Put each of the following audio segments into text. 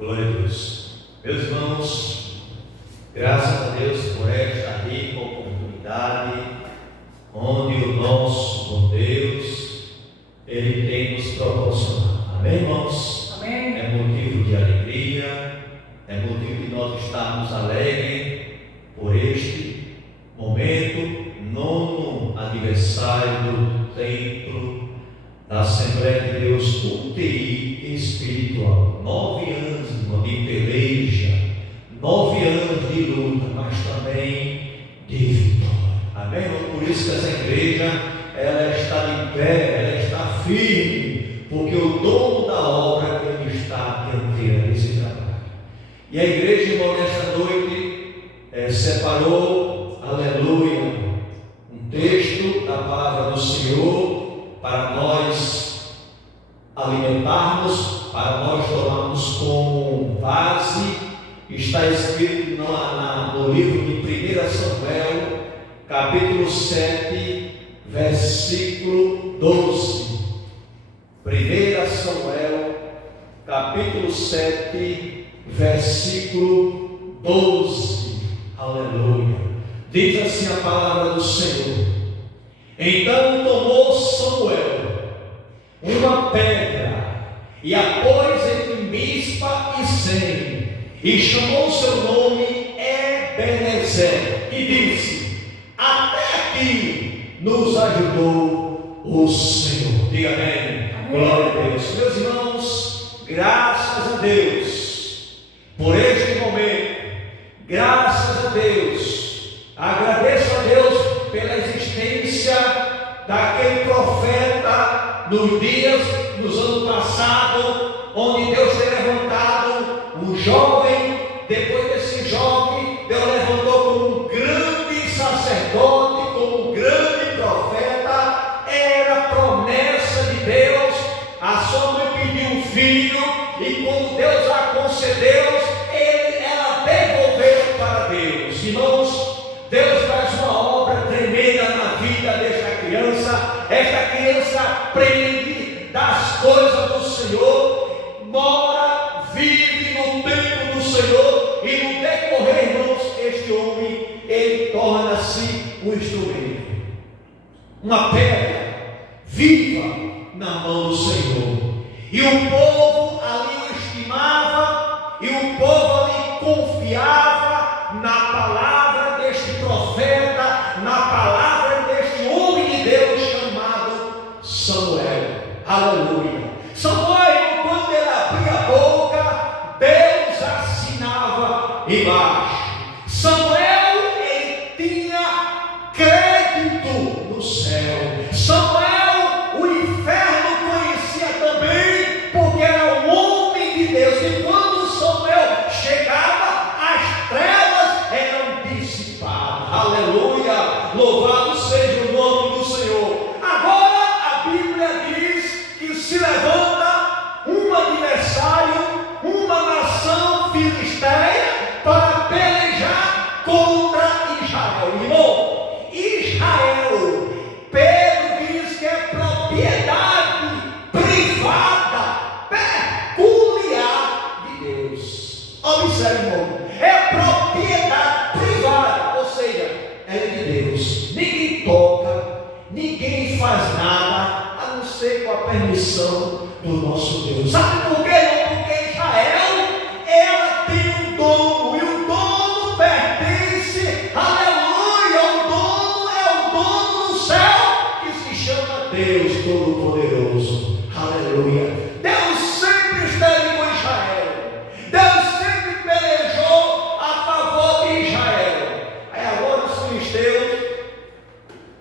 Glória a Deus. Meus irmãos, graças a Deus por esta rica oportunidade, onde o nosso bom Deus, Ele tem nos proporcionado. Amém, irmãos? Amém. É motivo de alegria, é motivo de nós estarmos alegres por este momento, 9º aniversário do templo da Assembleia de Deus UTI espiritual. 9 anos, irmão, de peleja, 9 anos de luta, mas também de vitória. Amém, irmão? Por isso que essa igreja, ela está de pé, ela está firme, porque o dono da obra, ele está diante desse trabalho. E a igreja, irmão, nesta noite, separou, aleluia, um texto da palavra do Senhor, para nós alimentarmos, para nós tomarmos como base. Está escrito no livro de 1 Samuel, capítulo 7, versículo 12. 1 Samuel, capítulo 7, versículo 12. Aleluia. Diz assim a palavra do Senhor: Então tomou Samuel uma pedra e a pôs entre Mispa e Sem, e chamou seu nome Ebenezer, e disse: Até aqui nos ajudou o Senhor. Diga amém. Glória a Deus. Meus irmãos, graças a Deus por este momento. Graças a Deus. Agradeço a Deus pela existência daquele profeta nos dias, nos anos passados, onde Deus tem levantado um jovem. Depois desse jovem, Deus levantou como um grande sacerdote, como um grande profeta. Era promessa de Deus. A sua mãe pediu um filho, e quando Deus a concedeu, ela devolveu para Deus. Irmãos, Deus faz uma obra tremenda na vida desta criança. Esta criança aprende das coisas do Senhor, mora, vive no templo do Senhor, e no decorrer, irmãos, este homem, ele torna-se um instrumento, uma pedra viva na mão do Senhor. E o povo ali o estimava, e o povo ali confiava na palavra deste profeta, na palavra deste homem de Deus chamado Samuel. Aleluia. Samuel, quando ele abria a boca, Deus assinava embaixo. Samuel, ele tinha crédito no céu. Samuel, o inferno conhecia também, porque era um homem de Deus. E quando Samuel chegava, as trevas eram dissipadas. Aleluia. Louvado seja o nome do Senhor. Agora a Bíblia diz que se levanta um adversário, uma nação filisteia, para pelejar contra Israel. Irmão, Israel, Pedro diz que é propriedade privada, peculiar de Deus. Observe, irmão, é propriedade privada, ou seja, é de Deus. Ninguém toca, ninguém faz nada, a não ser com a permissão do nosso Deus. Sabe por quê? Porque Israel, ela tem um dono, e o dono pertence, aleluia, o dono é o dono do céu, que se chama Deus Todo-Poderoso. Aleluia. Deus sempre esteve com Israel. Deus sempre pelejou a favor de Israel. Aí agora os filisteus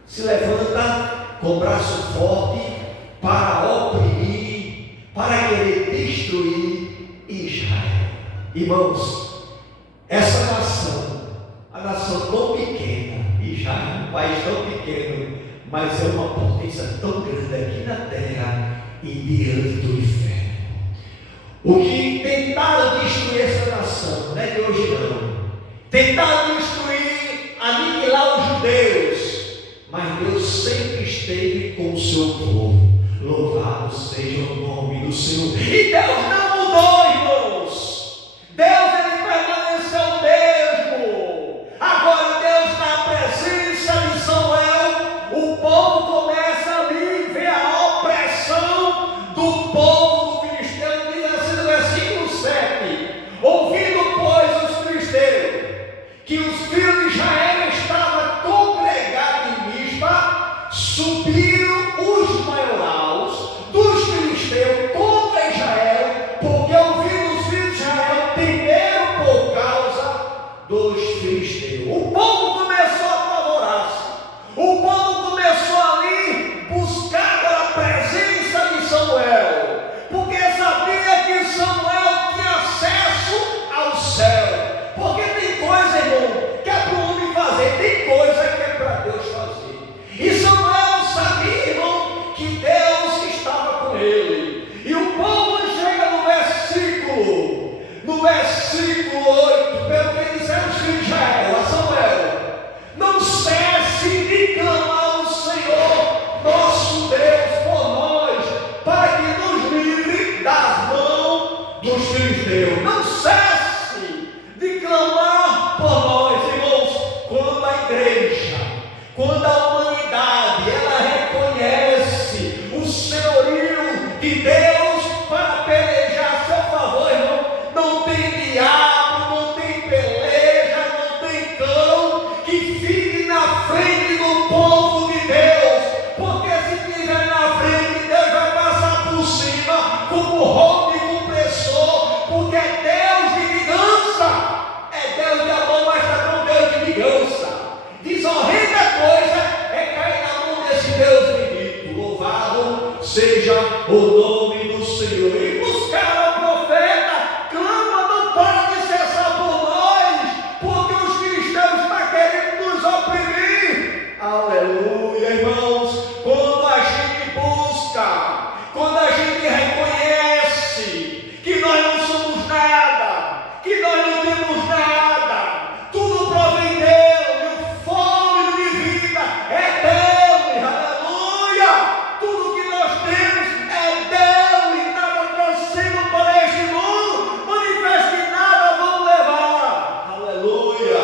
se levantam com o braço forte para oprimir, para querer destruir Israel. Irmãos, essa nação, a nação tão pequena, Israel, um país tão pequeno, mas é uma potência tão grande aqui na terra e diante do inferno. O que tentaram destruir essa nação, não é de hoje não. Tentaram destruir, aniquilar os judeus, mas Deus sempre esteve com o seu povo. Louvado seja o nome do Senhor. E Deus não mudou, irmãos. dos filisteus. Não cesse de clamar por nós, irmãos. Quando a igreja, quando a humanidade, ela reconhece o senhorio de Deus para pelejar a seu favor, irmão, não tem diabo, não tem peleja, não tem cão que fique na frente do povo de Deus, porque se estiver na frente, Deus vai passar por cima como rolo de compressor, porque é Deus de vingança, é Deus de amor, mas também Deus de vingança. Desorrenda coisa é cair na mão desse Deus bendito. Louvado seja o nome do Senhor. E buscar o profeta, clama, não pode cessar por nós, porque os cristãos estão querendo nos oprimir. Aleluia, irmãos. Quando a gente busca, quando a gente reconhece que nós não somos nada, que nós não temos nada, tudo provém dele, o fôlego de vida é dele, aleluia. Tudo que nós temos é dele, nada trouxemos para este mundo, manifesta que nada vamos levar, aleluia.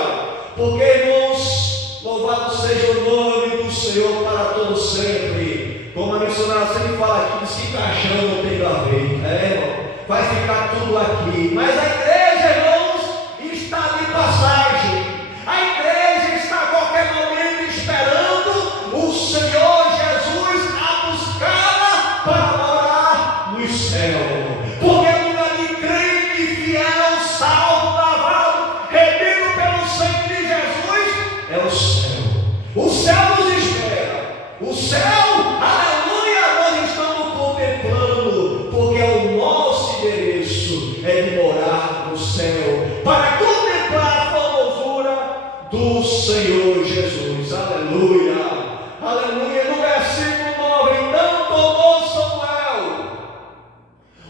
Porque, irmãos, louvado seja o nome do Senhor para todo sempre. Como a missionária sempre fala aqui, diz que caixão não tem gaveta, irmão, vai ficar tudo aqui. Mas a igreja, irmãos, está de passagem. A igreja está a qualquer momento esperando o Senhor Jesus a buscá-la para morar no céu. Porque o lugar de crente, fiel, salvo, lavado, redimido pelo sangue de Jesus é o céu. O céu nos espera. O céu, aleluia, nós estamos contemplando, porque é o nosso endereço, é de morar no céu, para contemplar a formosura do Senhor Jesus, aleluia, aleluia. No versículo 9, então tomou Samuel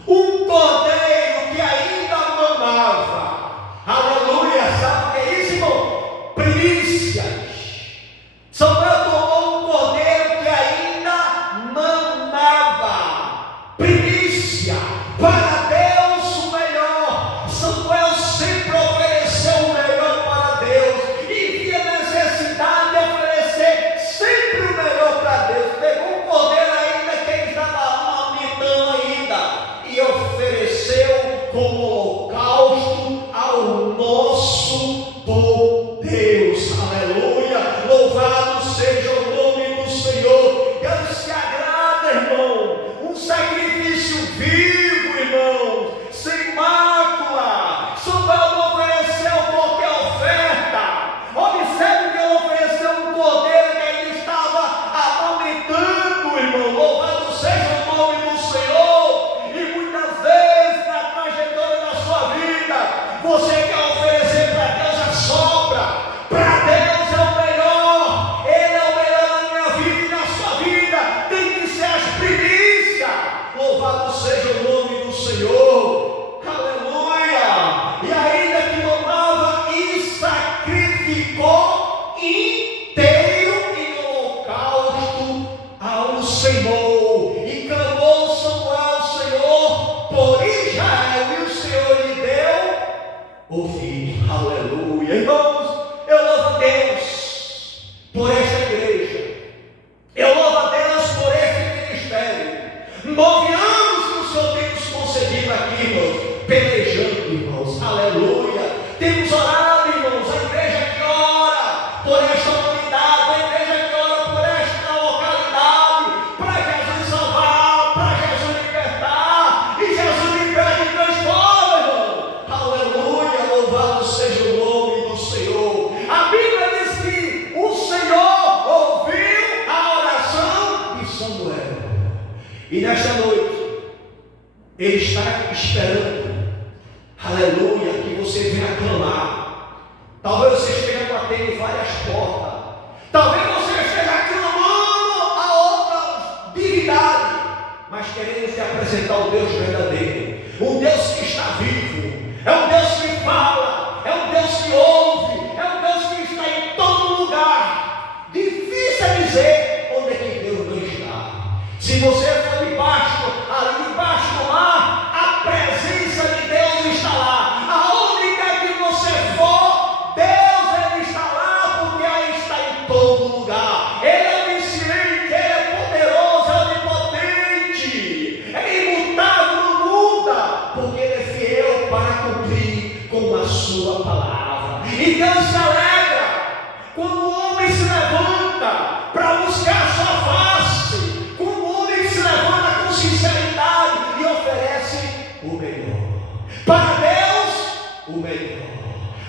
um cordeiro que ainda mamava, aleluia. Sabe o que é isso, irmão? Primícias. Samuel tomou um cordeiro que ainda mamava, primícia, para Deus o melhor. Samuel sempre ofereceu o melhor para Deus e via necessidade de oferecer sempre o melhor para Deus. Pegou um cordeiro ainda que ele estava amamentando ainda e ofereceu como holocausto ao nosso bom Deus, aleluia. Louvado seja o nome do Senhor. Deus se agrada, irmão, um sacrifício vivo, irmão, sem mácula. Samuel não ofereceu qualquer oferta. Observe que ele ofereceu um cordeiro que ainda estava amamentando, irmão. Louvado seja o nome do Senhor. E muitas vezes na trajetória da sua vida, você quer oferecer para Deus a sobra. Para Deus é o melhor, Ele é o melhor na minha vida e na sua vida, tem que ser as primícias. Louvado seja o nome do Senhor, aleluia. E ainda que mamava e sacrificou inteiro em holocausto ao Senhor. E clamou Samuel, Senhor, por Israel, e o Senhor lhe deu ouvido, aleluia. Irmãos, eu louvo a Deus por esta igreja, eu louvo a Deus por este ministério. 9 anos que o Senhor tem nos concedido aqui, irmãos, pelejando, irmãos, aleluia. Temos orado, irmãos, a igreja que ora por esta humanidade, a igreja que ora por esta localidade, para Jesus salvar, para Jesus libertar, e Jesus liberta e transforma, irmão, aleluia. Louvado seja o nome do Senhor. A Bíblia diz que o Senhor ouviu a oração de Samuel. E nesta noite, Ele está esperando, aleluia, que você venha clamar. Talvez você esteja batendo várias portas. Talvez você esteja clamando a outra divindade, mas querendo te apresentar o Deus verdadeiro, um Deus que está vivo, é um Deus que fala, é um Deus que ouve, é um Deus que está em todo lugar. Difícil é dizer onde é que Deus não está. Se você for debaixo, ali debaixo do mar, a presença de sua palavra. E Deus se alegra quando o homem se levanta para buscar a sua face, quando o homem se levanta com sinceridade e oferece o melhor. Para Deus, o melhor.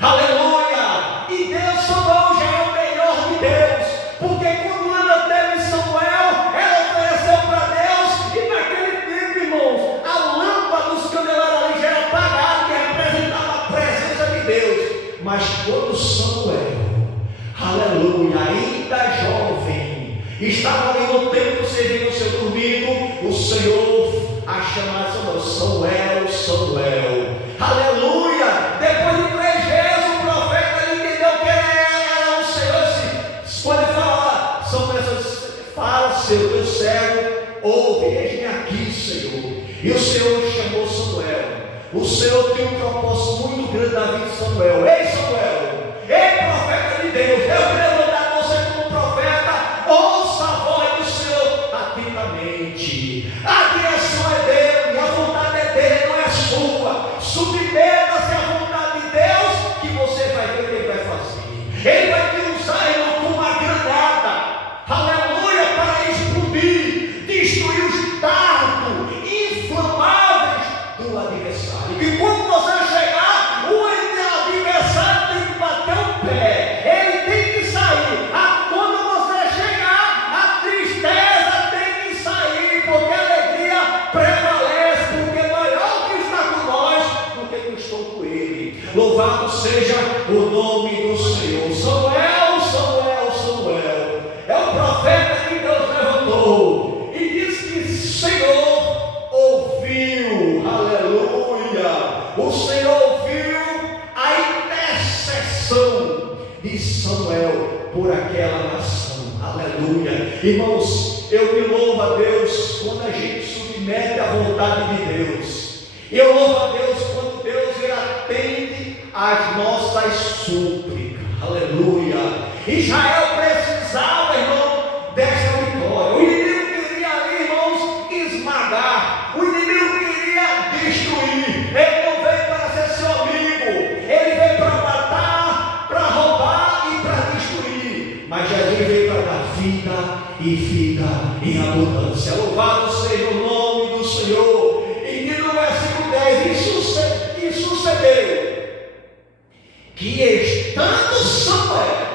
Aleluia! E Deus, Samuel já é o melhor de Deus, porque quando Ana teve Samuel, ela ofereceu para Deus, e naquele tempo, irmãos, a lâmpada dos candelabros ali já era apagada, que representava a presença de Deus. Mas quando Samuel, aleluia, ainda jovem, estava ali no templo servindo o seu dormido, o Senhor a chamar Samuel, Samuel, aleluia. Depois de 3 vezes o profeta entendeu que era o Senhor. Quando ele fala, Samuel fala, Senhor, teu servo ouve, eis-me aqui, Senhor. E o Senhor chamou Samuel. O Senhor tem um propósito muito grande na vida de Samuel. Ei, Samuel, ei, profeta de Deus, Deus vai levantar você como profeta. Ouça a voz do Senhor atentamente. A direção é dele, a vontade é dele, não é sua. Submeta-se à vontade de Deus, que você vai ver o que ele vai fazer. Ele vai te usar, irmão, como uma granada, aleluia, para explodir, destruir os dardos inflamáveis do adversário. E quando você chegar, o adversário tem que bater o pé, ele tem que sair. Quando você chegar, a tristeza tem que sair, porque a alegria prevalece, porque maior que está com nós do que eu estou com ele. Louvado seja o nome do Senhor. Samuel, Samuel, Samuel é o profeta que Deus levantou e diz que o Senhor ouviu, aleluia, o Senhor ouviu a intercessão de Samuel por aquela nação, aleluia. Irmãos, eu me louvo a Deus quando a gente submete à vontade de Deus. Eu louvo a Deus quando Deus ele atende às nossas súplicas, aleluia. Israel precisava, irmão, dessa vitória. O inimigo queria ali, irmãos, esmagar. O inimigo queria destruir. Ele não veio para ser seu amigo, ele veio para matar, para roubar e para destruir. Mas Jesus veio para dar vida e vida em abundância. Louvado seja o nome do Senhor. E no versículo 10, e sucedeu que estando Samuel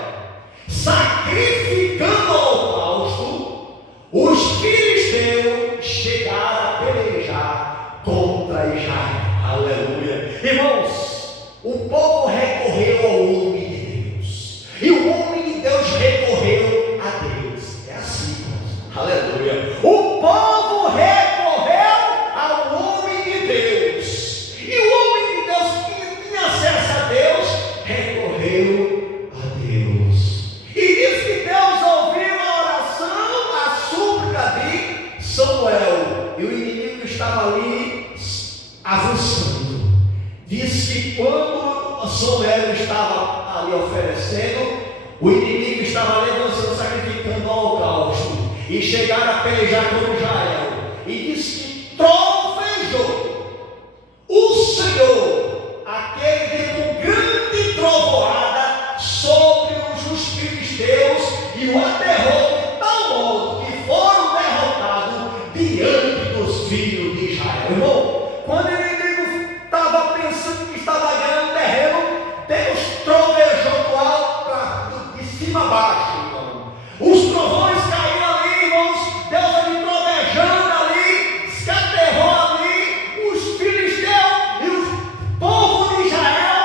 sacrificando holocausto, os filisteus chegaram a pelejar contra Israel. Aleluia. Irmãos, o povo recorreu ao homem de Deus, e o homem de Deus recorreu a Deus. É assim, irmãos. Aleluia. O povo recorreu ao homem de Deus, e o homem de Deus que tinha acesso a Deus recorreu a Deus. E diz que Deus ouviu a oração, a súplica de Samuel, e o inimigo estava ali avançando. Diz que quando Samuel estava ali oferecendo, o inimigo estava levantando, sacrificando o holocausto, e chegaram a pelejar com Israel. E diz que trovejou o Senhor, aquele que com grande trovoada sobre os filisteus, e o aterrou de tal modo que foram derrotados diante dos filhos de Israel. Irmão, quando o inimigo estava pensando que estava ganhando terreno, Deus trovejou do alto, de cima a baixo, irmão. Os trovões caíram ali, irmãos. Deus ali trovejando ali, se aterrou ali. Os filisteus e o povo de Israel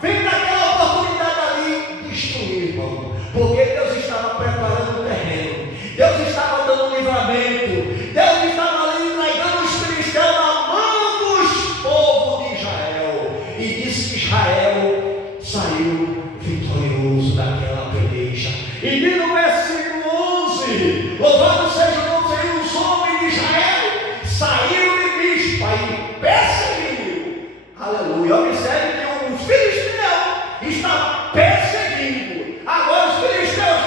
vendo aquela oportunidade ali destruir, irmão, porque Deus estava preparando o terreno, Deus estava dando livramento, Deus estava ali entregando os filisteus na mão dos povos de Israel. E diz que Israel saiu vitorioso daquela peleja. E diz no versículo 11: louvado seja o nome do Senhor. Os homens de Israel saíram de Mispa e perseguiram. Aleluia. Observe que os filisteus estavam perseguindo. Agora os filisteus,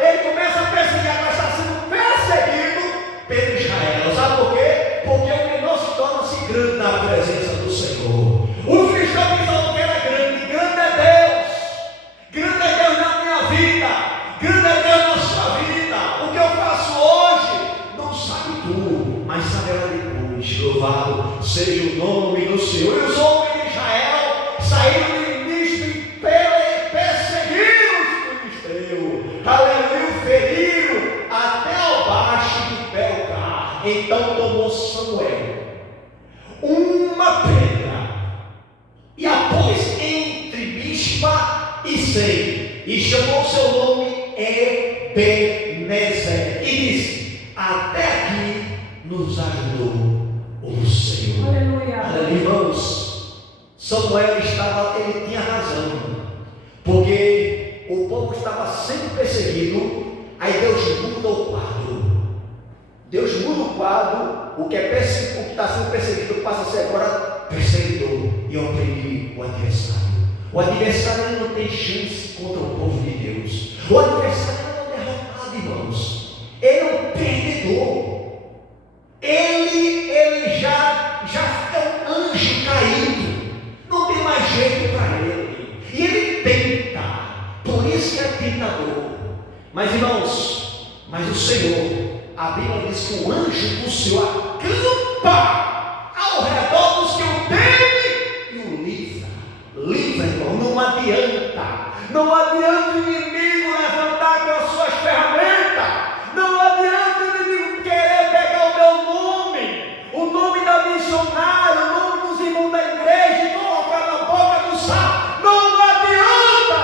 ele começa a perseguir, agora está sendo perseguido pelo Israel. Sabe por quê? Porque o que não se torna-se grande na presença do Senhor. O filisteu pensava que era grande, 100, e chamou seu nome Ebenezer, e disse: até aqui nos ajudou o Senhor. Aleluia. Irmãos, Samuel ele tinha razão, porque o povo estava sendo perseguido. Aí Deus muda o quadro. Deus muda o quadro. O que está sendo perseguido passa a ser agora perseguidor e oprimir o adversário. O adversário não tem chance contra o povo de Deus. O adversário não é derrotado, irmãos. Ele é um perdedor. Ele já é um anjo caído. Não tem mais jeito para ele. E ele tenta. Por isso que é tentador. Mas, irmãos, o Senhor, a Bíblia diz que o anjo do Senhor acampa ao redor dos que o temem e o livra. Livra, irmão, não adianta. Não adianta o inimigo levantar com as suas ferramentas. Não adianta o inimigo querer pegar o nome da missionária, o nome dos irmãos da igreja e colocar na boca do sapo. Não adianta,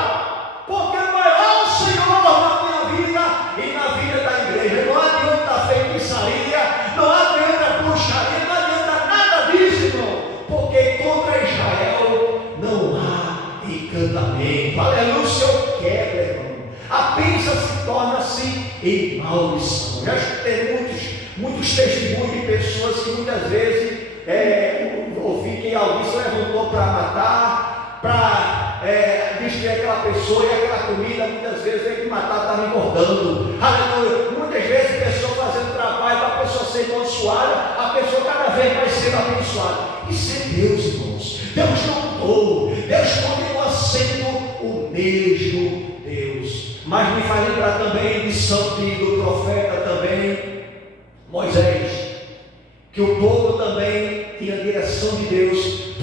porque o maior Senhor na minha vida e na vida da igreja. Não adianta feitiçaria, não adianta bruxaria, não adianta nada disso, irmão, porque contra Israel não há encantamento. Aleluia, o Senhor quebra, irmão. A bênção se torna-se em maldição. Já tem muitos testemunhos de pessoas que muitas vezes ouvi que alguém se levantou para matar, para destruir aquela pessoa, e aquela comida muitas vezes é que matar estava engordando. Aleluia. Muitas vezes a pessoa fazendo trabalho para a pessoa ser abençoada, a pessoa cada vez mais sendo abençoada. Isso é Deus, irmãos. Deus não mudou. Deus continua sendo o mesmo Deus. Mas me faz lembrar também do profeta também Moisés, que o povo também tinha a direção de Deus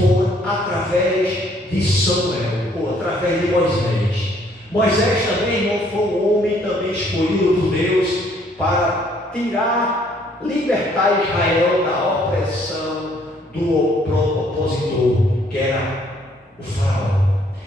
através de Samuel, ou através de Moisés. Moisés também, irmão, foi um homem também escolhido por Deus para libertar Israel da opressão do opositor, que era o faraó.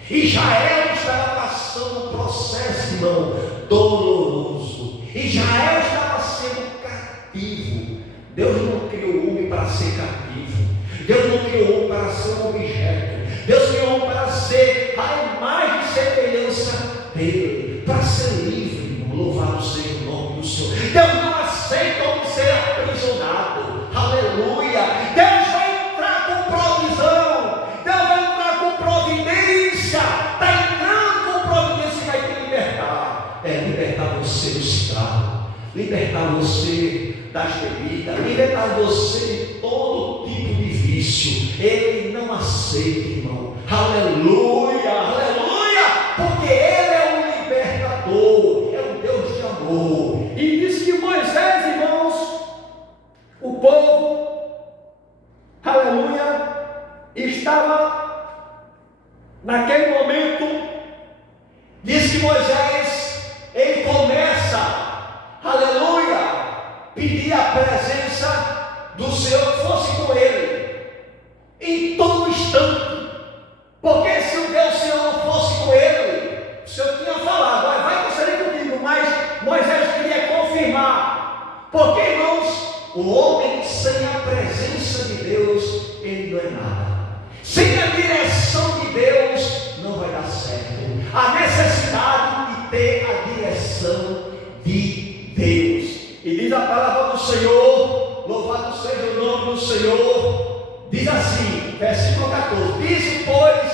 Israel estava passando um processo, irmão, doloroso. Israel estava sendo cativo. Deus não criou o homem para ser cativo. Deus não criou o homem para ser um objeto. Deus criou o homem para ser a imagem e semelhança dele, para ser livre, irmão. Louvado seja o nome do Senhor. Deus não aceita o homem ser aprisionado. Aleluia. Deus vai entrar com provisão. Deus vai entrar com providência. Está entrando com providência e vai te libertar. Libertar você do cigarro, libertar você das bebidas, libertar você de todo tipo de vício. Ele não aceita, irmão. Aleluia, aleluia, porque Ele é um libertador, é um Deus de amor. E diz que Moisés, irmãos, o povo, aleluia, estava naquele momento. Diz que Moisés, ele começa, aleluia, pedir a presença do Senhor que fosse com ele em todo instante. Porque se o Senhor não fosse com ele, o Senhor tinha falado: olha, vai conceder comigo, mas Moisés queria confirmar. Porque, irmãos, o homem sem a presença de Deus, ele não é nada. Sem a direção de Deus, não vai dar certo. A necessidade de ter a direção de Deus. E diz a palavra do Senhor, louvado seja o nome do Senhor, diz assim, versículo 14: diz, pois,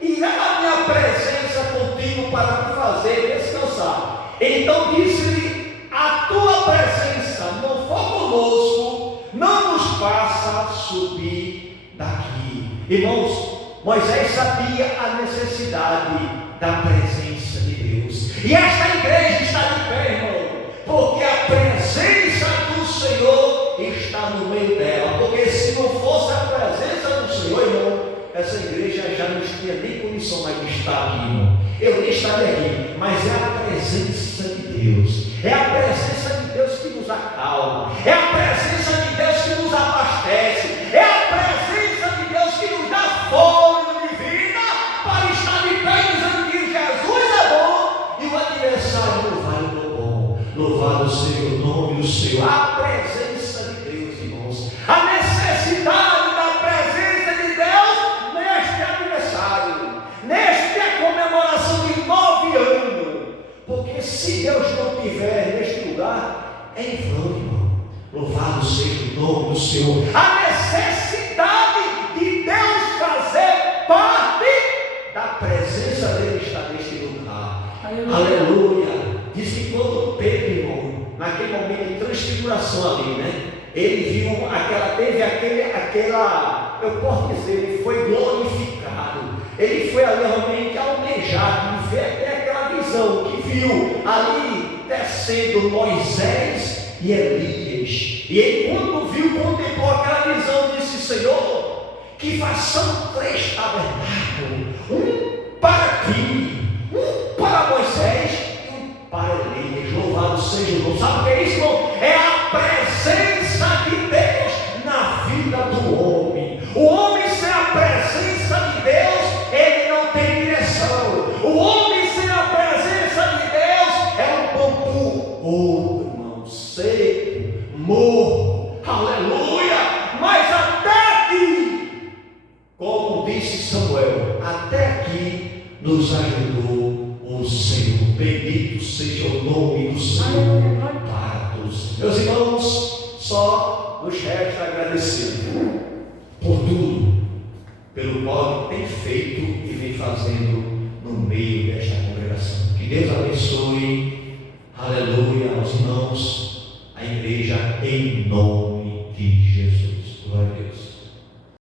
irá a minha presença contigo para te fazer descansar. Então disse-lhe: a tua presença não for conosco, não nos faça subir daqui. Irmãos, Moisés sabia a necessidade da presença de Deus. E esta igreja está de pé, irmão, porque a presença do Senhor está no meio dela. Porque se não fosse a presença do Senhor, irmão, essa igreja já não tinha nem condição mais de estar aqui, irmão. Eu nem estaria aqui, mas é a presença de Deus. É a presença de Deus que nos acalma. É a presença de Deus que nos abastece. É a presença de Deus que nos dá fôlego de vida para estar de pé dizendo que Jesus Senhor. A presença de Deus, irmãos. A necessidade da presença de Deus neste aniversário, nesta comemoração de 9 anos. Porque se Deus não estiver neste lugar, é em vão, irmão. Louvado seja o nome do Senhor. A necessidade de Deus fazer parte da presença dele está neste lugar. Aleluia. Diz que quando Pedro, irmão, naquele momento de transfiguração ali, né? Ele viu eu posso dizer, ele foi glorificado. Ele foi ali realmente almejado e ver até aquela visão que viu ali descendo Moisés e Elias. E ele, quando viu, contemplou aquela visão, disse: Senhor, que façam 3 tabernáculos, um para ti, um para Moisés e um para Elias. Louvado seja o nome. Sabe o que é isso, irmão? É a presença de Deus na vida do homem. O homem sem a presença de Deus, ele não tem direção. O homem sem a presença de Deus é um bambu, irmão, seco, morto. Aleluia! Mas até aqui, como disse Samuel, até aqui nos ajudou o Senhor. Bendito seja o nome do Senhor para todos. Meus irmãos, só nos resta agradecer por tudo, pelo qual tem feito e vem fazendo no meio desta congregação. Que Deus abençoe, aleluia, aos irmãos, a igreja, em nome de